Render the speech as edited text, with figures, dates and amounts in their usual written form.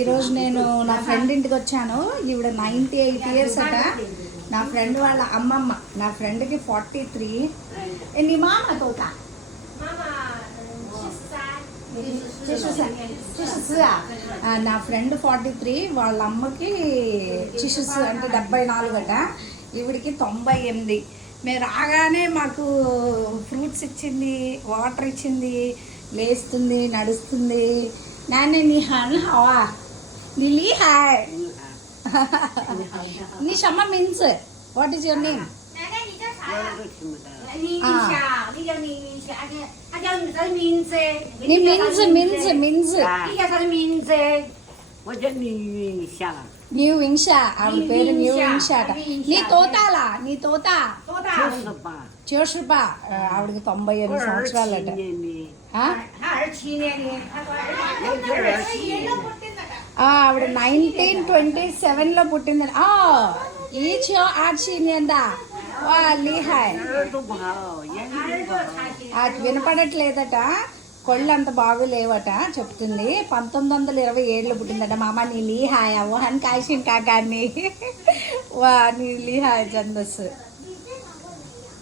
ఈరోజు నేను నా ఫ్రెండ్ ఇంటికి వచ్చాను. ఈవిడ 98 years అట. నా ఫ్రెండ్ వాళ్ళ అమ్మమ్మ. నా ఫ్రెండ్కి 43. నీ మామ తోత నా ఫ్రెండ్ 43, వాళ్ళ అమ్మకి చిషుస్ అంటే 74 అట. ఈవిడికి 98. మేము రాగానే మాకు ఫ్రూట్స్ ఇచ్చింది, వాటర్ ఇచ్చింది, లేస్తుంది, నడుస్తుంది. నాన్న నీ హన్ హవా నీ లీ హాయ్ నీ షమ్మ means what is your name? న్యూ వింషా, ఆవిడ పేరు న్యూ వింషా అట. నీ తోతాలా? నీ తోత చూషుపా. ఆవిడకి 98 సంవత్సరాలట. ఆవిడ 1927లో పుట్టిందని. ఈచ్ ఆర్చినియందా లీహాయ్. వినపడట్లేదట, కొళ్ళు అంత బాగులేవట చెప్తుంది. 1927లో పుట్టిందట. మామ నీ లీహాయ్ అవ్వ అని కాల్చిన కాకాన్ని వా నీ లీహాయ్ జందస్.